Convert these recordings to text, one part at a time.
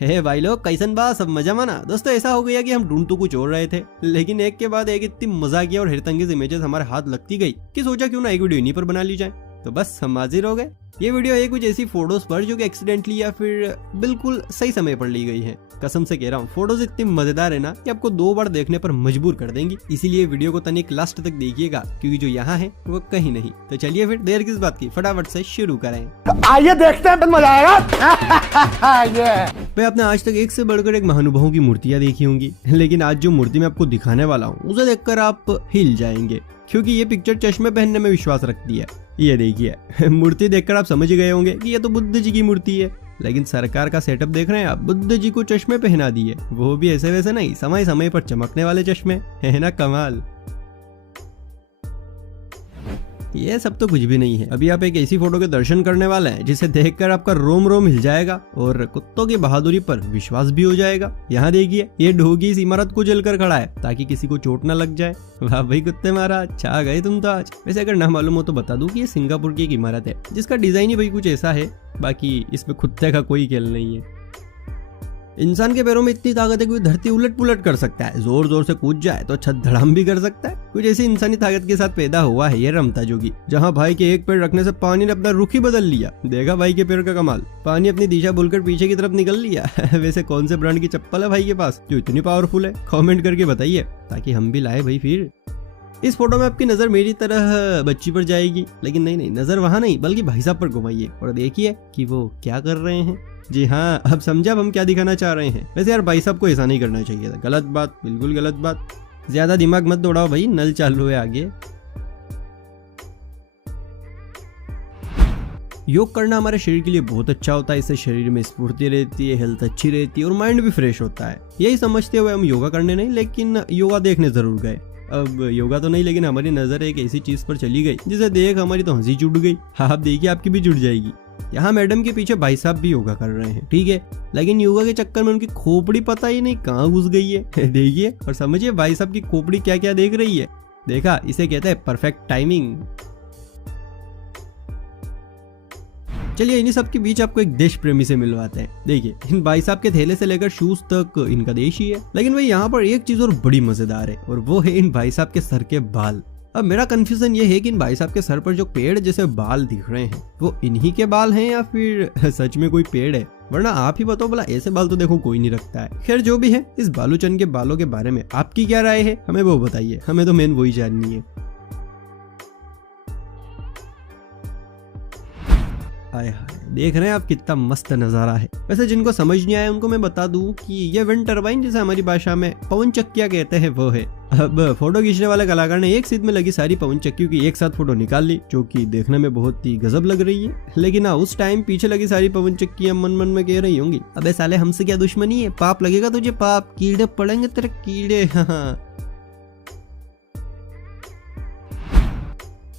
हे भाई लोग, कैसन बा? सब मजा माना? दोस्तों ऐसा हो गया कि हम ढूंढ तो कुछ और रहे थे, लेकिन एक के बाद एक इतनी मजाकिया और हैरतअंगेज इमेजेस हमारे हाथ लगती गई कि सोचा क्यों ना एक वीडियो इन्हीं पर बना ली जाए। तो बस हम हाजिर हो गए। ये वीडियो है कुछ ऐसी फोटोज पर जो कि एक्सीडेंटली या फिर बिल्कुल सही समय पर ली गई है। कसम से कह रहा हूँ, फोटोज इतनी मजेदार है ना कि आपको 2 बार देखने पर मजबूर कर देंगी। इसीलिए वीडियो को तनिक लास्ट तक देखिएगा, क्योंकि जो यहाँ है वो कहीं नहीं। तो चलिए फिर देर किस बात की, फटाफट से शुरू करें। आइए देखते हैं, मजा आएगा। भाई आपने आज तक एक से बढ़कर एक महानुभावों की मूर्तियां देखी होंगी, लेकिन आज जो मूर्ति मैं आपको दिखाने वाला हूँ उसे देखकर आप हिल जाएंगे, क्योंकि ये पिक्चर चश्मे पहनने में विश्वास रखती है। ये देखिए, मूर्ति देखकर आप समझ गए होंगे कि ये तो बुद्ध जी की मूर्ति है, लेकिन सरकार का सेटअप देख रहे हैं आप, बुद्ध जी को चश्मे पहना दिए, वो भी ऐसे वैसे नहीं, समय समय पर चमकने वाले चश्मे। है ना कमाल? ये सब तो कुछ भी नहीं है। अभी आप एक ऐसी फोटो के दर्शन करने वाले हैं जिसे देखकर आपका रोम रोम हिल जाएगा और कुत्तों की बहादुरी पर विश्वास भी हो जाएगा। यहाँ देखिए, ये ढोगी इस इमारत को जलकर खड़ा है ताकि किसी को चोट न लग जाए। वाह भाई कुत्ते महाराज, छा गए तुम तो आज। वैसे अगर ना मालूम हो तो बता दूं कि ये सिंगापुर की एक इमारत है जिसका डिजाइन ही भाई कुछ ऐसा है, बाकी इसमें कुत्ते का कोई खेल नहीं है। इंसान के पैरों में इतनी ताकत है कि धरती उलट पुलट कर सकता है, जोर जोर से कूद जाए तो छत धड़ाम भी कर सकता है। कुछ ऐसी इंसानी ताकत के साथ पैदा हुआ है ये रमता जोगी, जहाँ भाई के एक पैर रखने से पानी ने अपना रुख ही बदल लिया। देखा भाई के पैर का कमाल, पानी अपनी दिशा भूलकर पीछे की तरफ निकल लिया। वैसे कौन से ब्रांड की चप्पल है भाई के पास जो इतनी पावरफुल है? कमेंट करके बताइए ताकि हम भी लाए भाई। फिर इस फोटो में आपकी नजर मेरी तरह बच्ची पर जाएगी, लेकिन नहीं, नजर वहां नहीं बल्कि भाई साहब पर घुमाइए और देखिए कि वो क्या कर रहे हैं। जी हाँ, अब समझा हम क्या दिखाना चाह रहे हैं। वैसे यार भाई साहब को ऐसा नहीं करना चाहिए था, गलत बात, बिल्कुल गलत बात। ज्यादा दिमाग मत दौड़ाओ भाई, नल चालू है आगे। योग करना हमारे शरीर के लिए बहुत अच्छा होता है, इससे शरीर में स्फूर्ति रहती है, हेल्थ अच्छी रहती है और माइंड भी फ्रेश होता है। यही समझते हुए हम योगा करने नहीं लेकिन योगा देखने जरूर गए। अब योगा तो नहीं, लेकिन हमारी नजर एक ऐसी चीज पर चली गई जिसे देख हमारी तो हंसी जुट गई। आप देखिए, आपकी भी जुट जाएगी। यहाँ मैडम के पीछे भाई साहब भी योगा कर रहे हैं, ठीक है, लेकिन योगा के चक्कर में उनकी खोपड़ी पता ही नहीं कहाँ घुस गई है। देखिए और समझिए भाई साहब की खोपड़ी क्या क्या देख रही है। देखा, इसे कहते हैं परफेक्ट टाइमिंग। चलिए इन्हीं सब के बीच आपको एक देश प्रेमी से मिलवाते हैं। देखिए, इन भाई साहब के थैले से लेकर शूज तक इनका देश ही है, लेकिन भाई यहाँ पर एक चीज और बड़ी मजेदार है और वो है इन भाई साहब के सर के बाल। अब मेरा कंफ्यूजन ये है कि इन भाई साहब के सर पर जो पेड़ जैसे बाल दिख रहे हैं वो इन्हीं के बाल हैं या फिर सच में कोई पेड़ है, वरना आप ही बताओ भला, ऐसे बाल तो देखो कोई नहीं रखता है। खैर जो भी है, इस बालूचंद के बालों के बारे में आपकी क्या राय है हमें वो बताइए, हमें तो मेन वही जाननी है। हाय हाय, देख रहे हैं आप कितना मस्त नजारा है। वैसे जिनको समझ नहीं आया उनको मैं बता दूं कि ये विंड टरबाइन जिसे हमारी भाषा में पवन चक्कियां कहते हैं वो है। अब फोटो खींचने वाले कलाकार ने एक सीध में लगी सारी पवन चक्कियों की एक साथ फोटो निकाल ली, जो कि देखने में बहुत ही गजब लग रही है। लेकिन हाँ, उस टाइम पीछे लगी सारी पवन चक्कियां मन मन में कह रही होंगी, अबे साले हमसे क्या दुश्मनी है, पाप लगेगा तुझे, पाप, कीड़े पड़ेंगे तेरे कीड़े। हाँ।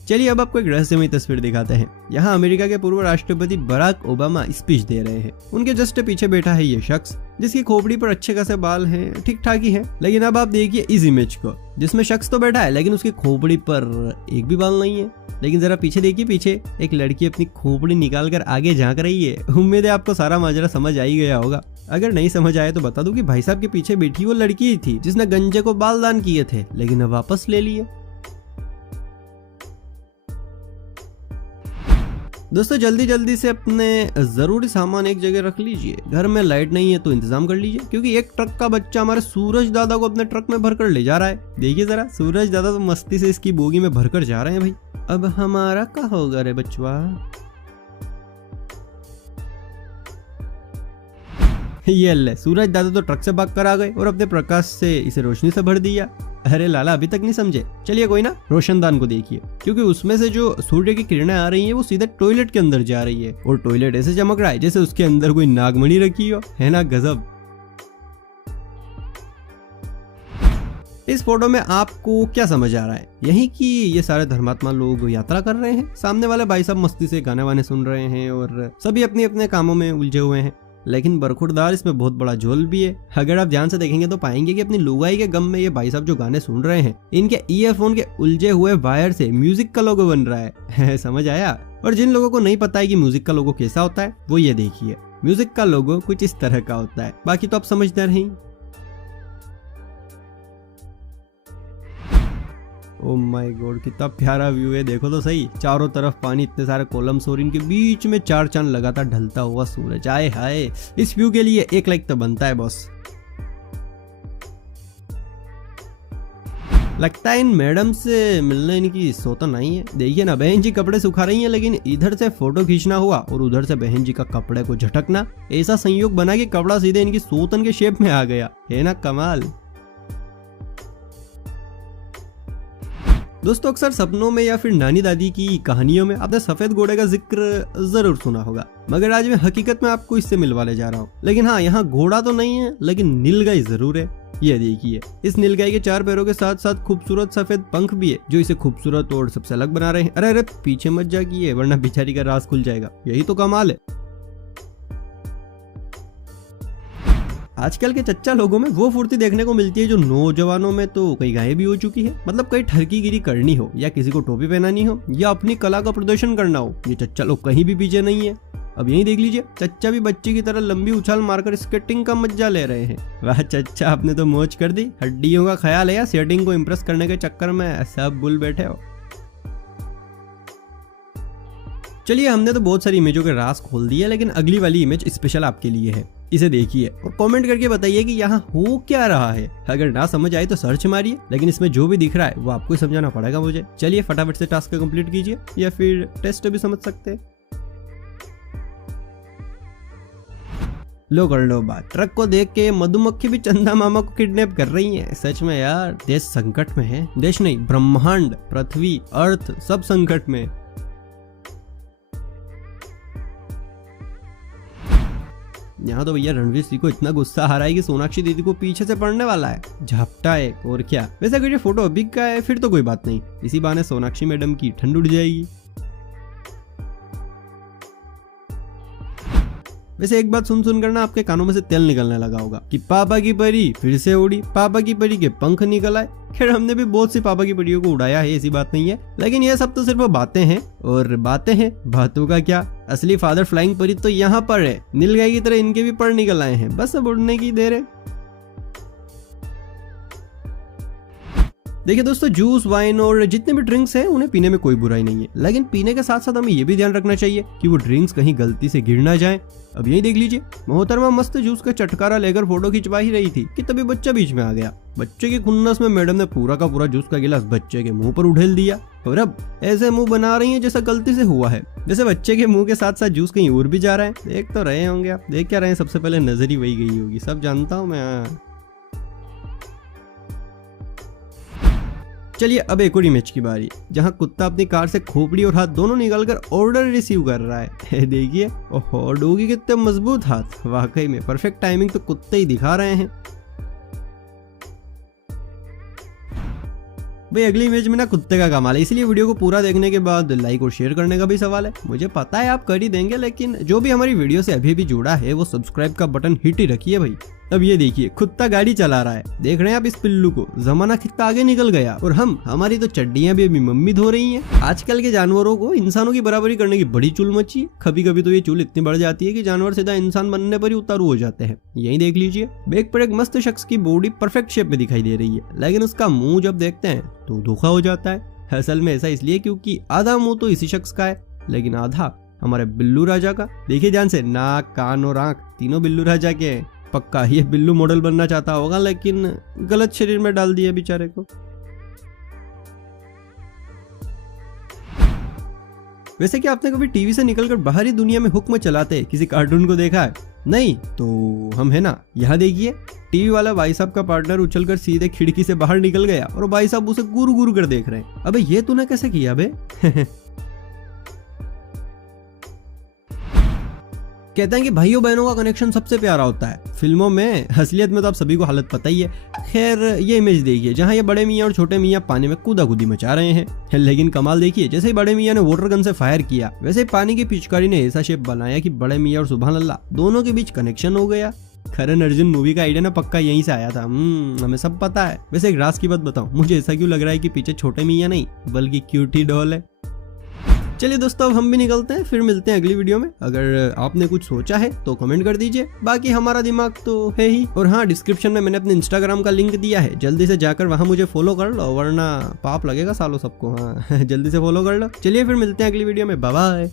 चलिए अब आपको एक रहस्यमयी तस्वीर दिखाते हैं। यहाँ अमेरिका के पूर्व राष्ट्रपति बराक ओबामा स्पीच दे रहे हैं। उनके जस्ट पीछे बैठा है ये शख्स जिसकी खोपड़ी पर अच्छे खासे बाल हैं, ठीक ठाक ही है। लेकिन अब आप देखिए इस इमेज को, जिसमें शख्स तो बैठा है लेकिन उसकी खोपड़ी पर एक भी बाल नहीं है। लेकिन जरा पीछे देखिए, पीछे एक लड़की अपनी खोपड़ी निकाल कर आगे झांक रही है। उम्मीद है आपको सारा माजरा समझ आ ही गया होगा। अगर नहीं समझ आया तो बता दूं कि भाई साहब के पीछे बैठी वो लड़की ही थी जिसने गंजे को बाल दान किए थे, लेकिन अब वापस ले लिए। दोस्तों जल्दी जल्दी से अपने जरूरी सामान एक जगह रख लीजिए। घर में लाइट नहीं है तो इंतजाम कर लीजिए, क्योंकि एक ट्रक का बच्चा हमारे सूरज दादा को अपने ट्रक में भरकर ले जा रहा है। देखिए जरा, सूरज दादा तो मस्ती से इसकी बोगी में भरकर जा रहे हैं भाई। अब हमारा क्या होगा रे बचवा? ये ले, सूरज दादा तो ट्रक से भाग कर आ गए और अपने प्रकाश से इसे रोशनी से भर दिया। अरे लाला अभी तक नहीं समझे? चलिए कोई ना, रोशनदान को देखिए, क्योंकि उसमें से जो सूर्य की किरणें आ रही हैं वो सीधे टॉयलेट के अंदर जा रही है और टॉयलेट ऐसे चमक रहा है जैसे उसके अंदर कोई नागमणि रखी हो। है ना गजब। इस फोटो में आपको क्या समझ आ रहा है? यही कि ये सारे धर्मात्मा लोग यात्रा कर रहे हैं, सामने वाले भाई साहब मस्ती से गाने वाने सुन रहे हैं और सभी अपने अपने कामों में उलझे हुए हैं। लेकिन बरखुरदार इसमें बहुत बड़ा झोल भी है। अगर आप ध्यान से देखेंगे तो पाएंगे कि अपनी लुगाई के गम में ये भाई साहब जो गाने सुन रहे हैं, इनके ईयरफोन के उलझे हुए वायर से म्यूजिक का लोगो बन रहा है। समझ आया? और जिन लोगों को नहीं पता है कि म्यूजिक का लोगो कैसा होता है वो ये देखिए। म्यूजिक का लोगो कुछ इस तरह का होता है, बाकी तो आप समझदार हैं। ओ माय गॉड, कितना प्यारा व्यू है, देखो तो सही, चारों तरफ पानी, इतने सारे कॉलम्स और इनके बीच में चार चांद लगातार ढलता हुआ सूरज। आए हाय, इस व्यू के लिए एक लाइक तो बनता है बॉस। लगता है इन मैडम से मिलने इनकी सोता नहीं है। देखिए ना, बहन जी कपड़े सुखा रही हैं, लेकिन इधर से फोटो खींचना हुआ और उधर से बहन जी का कपड़े को झटकना, ऐसा संयोग बना कि कपड़ा सीधे इनकी सोतन के शेप में आ गया, है ना कमाल। दोस्तों, अक्सर सपनों में या फिर नानी दादी की कहानियों में आपने सफेद घोड़े का जिक्र जरूर सुना होगा, मगर आज मैं हकीकत में आपको इससे मिलवाने जा रहा हूँ। लेकिन हाँ, यहाँ घोड़ा तो नहीं है, लेकिन नीलगाय जरूर है। ये देखिए, इस नीलगाय के चार पैरों के साथ साथ खूबसूरत सफेद पंख भी है, जो इसे खूबसूरत और सबसे अलग बना रहे हैं। अरे अरे, पीछे मत जाइए वरना बेचारी का राज खुल जाएगा, यही तो कमाल है। आजकल के चच्चा लोगों में वो फुर्ती देखने को मिलती है जो नौजवानों में तो कई गायब भी हो चुकी है। मतलब कहीं ठरकीगिरी करनी हो, या किसी को टोपी पहनानी हो, या अपनी कला का प्रदर्शन करना हो, ये चच्चा लोग कहीं भी पीछे नहीं है। अब यही देख लीजिए, चच्चा भी बच्चे की तरह लंबी उछाल मारकर स्केटिंग का मजा ले रहे हैं। वाह चच्चा, आपने तो मौज कर दी। हड्डियों का ख्याल है या सेटिंग को इम्प्रेस करने के चक्कर में सब भूल बैठे हो। चलिए, हमने तो बहुत सारी इमेजों के राज खोल दिए, लेकिन अगली वाली इमेज स्पेशल आपके लिए है। इसे देखिए और कमेंट करके बताइए कि यहाँ हो क्या रहा है। अगर ना समझ आए तो सर्च मारिए, लेकिन इसमें जो भी दिख रहा है वो आपको समझाना पड़ेगा मुझे। चलिए फटाफट से टास्क कंप्लीट कीजिए, या फिर टेस्ट भी समझ सकते हैं। लो कर लो बात। ट्रक को देख के मधुमक्खी भी चंदा मामा को किडनैप कर रही है। सच में यार, देश संकट में है। देश नहीं, ब्रह्मांड, पृथ्वी, अर्थ सब संकट में। यहाँ तो भैया रणवीर सिंह को इतना गुस्सा आ रहा है कि सोनाक्षी दीदी को पीछे से पड़ने वाला है। झपटा है और क्या। वैसे अगर ये फोटो अभी का है फिर तो कोई बात नहीं, इसी बहाने सोनाक्षी मैडम की ठंड उड़ जाएगी। वैसे एक बात सुन करना आपके कानों में से तेल निकलने लगा होगा कि पापा की परी फिर से उड़ी, पापा की परी के पंख निकल आए। खैर, हमने भी बहुत सी पापा की परियों को उड़ाया है, ऐसी बात नहीं है, लेकिन ये सब तो सिर्फ बातें हैं। और बातें हैं, बातों का क्या। असली फादर फ्लाइंग परी तो यहाँ पर है। नीलगाय की तरह इनके भी पर निकल आए हैं, बस अब उड़ने की देर है। देखिए दोस्तों, जूस, वाइन और जितने भी ड्रिंक्स हैं उन्हें पीने में कोई बुराई नहीं है, लेकिन पीने के साथ साथ हमें ये भी ध्यान रखना चाहिए कि वो ड्रिंक्स कहीं गलती से गिर ना जाए। अब यही देख लीजिए, मोहतरमा मस्त जूस का चटकारा लेकर फोटो खिंचवा ही रही थी कि तभी बच्चा बीच में आ गया। बच्चे की खुन्नस में मैडम ने पूरा का पूरा जूस का गिलास बच्चे के मुंह पर उड़ेल दिया, और अब ऐसे मुंह बना रही है जैसा गलती से हुआ है, जैसे बच्चे के मुंह के साथ साथ जूस कहीं और भी जा रहा है। देख तो रहे होंगे आप, देख क्या रहे हैं, सबसे पहले नजर ही वही गई होगी, सब जानता हूँ मैं। चलिए अब एक और इमेज की बारी, जहां कुत्ता अपनी कार से खोपड़ी और हाथ दोनों निकालकर ऑर्डर रिसीव कर रहा है। देखिए, ओहो डॉगी कितने मजबूत हाथ, वाकई में परफेक्ट टाइमिंग तो कुत्ते ही दिखा रहे हैं। भाई अगली इमेज में ना कुत्ते का कमाल है, इसलिए वीडियो को पूरा देखने के बाद लाइक और शेयर करने का भी सवाल है। मुझे पता है आप कर ही देंगे, लेकिन जो भी हमारी वीडियो से अभी भी जुड़ा है वो सब्सक्राइब का बटन हिट ही रखिए भाई। अब ये देखिए, कुत्ता गाड़ी चला रहा है, देख रहे हैं आप इस पिल्लू को, जमाना कितना आगे निकल गया, और हमारी तो चड्डियां भी अभी मम्मी धो रही हैं। आजकल के जानवरों को इंसानों की बराबरी करने की बड़ी चुल मची है। कभी कभी तो ये चुल इतनी बढ़ जाती है कि जानवर सीधा इंसान बनने पर ही उतारू हो जाते हैं। यही देख लीजिए, बैक पर एक मस्त शख्स की बॉडी परफेक्ट शेप में दिखाई दे रही है, लेकिन उसका मुंह जब देखते हैं तो धोखा हो जाता है। असल में ऐसा इसलिए क्योंकि आधा मुंह तो इसी शख्स का है, लेकिन आधा हमारे बिल्लू राजा का। देखिए ध्यान से, नाक, कान और आंख तीनों बिल्लू राजा के हैं। पक्का ये बिल्लू मॉडल बनना चाहता होगा, लेकिन गलत शरीर में डाल दिया बेचारे को। वैसे क्या आपने कभी टीवी से निकलकर बाहरी दुनिया में हुक्म चलाते किसी कार्टून को देखा है? नहीं तो हम है ना, यहाँ देखिए, टीवी वाला भाई साहब का पार्टनर उछलकर सीधे खिड़की से बाहर निकल गया और भाई साहब उसे गुरु गुरु कर देख रहे हैं। अबे ये तूने कैसे किया बे? कहते हैं कि भाइयों बहनों का कनेक्शन सबसे प्यारा होता है फिल्मों में, असलियत में तो आप सभी को हालत पता ही है। खैर ये इमेज देखिए, जहां ये बड़े मियाँ और छोटे मियाँ पानी में कूदाकूदी मचा रहे हैं, लेकिन कमाल देखिए, जैसे ही बड़े मियाँ ने वाटर गन से फायर किया, वैसे ही पानी की पिचकारी ने ऐसा शेप बनाया कि बड़े मियाँ और सुभान अल्लाह दोनों के बीच कनेक्शन हो गया। करण अर्जुन मूवी का आइडिया ना पक्का यहीं से आया था, हमें सब पता है। वैसे एक राज की बात बताऊं, मुझे ऐसा क्यों लग रहा है कि पीछे छोटे मियाँ नहीं बल्कि क्यूटी डॉल है। चलिए दोस्तों, अब हम भी निकलते हैं, फिर मिलते हैं अगली वीडियो में। अगर आपने कुछ सोचा है तो कमेंट कर दीजिए, बाकी हमारा दिमाग तो है ही। और हाँ, डिस्क्रिप्शन में मैंने अपने इंस्टाग्राम का लिंक दिया है, जल्दी से जाकर वहां मुझे फॉलो कर लो, वरना पाप लगेगा सालों सबको। हाँ जल्दी से फॉलो कर लो। चलिए फिर मिलते हैं अगली वीडियो में, बाय बाय।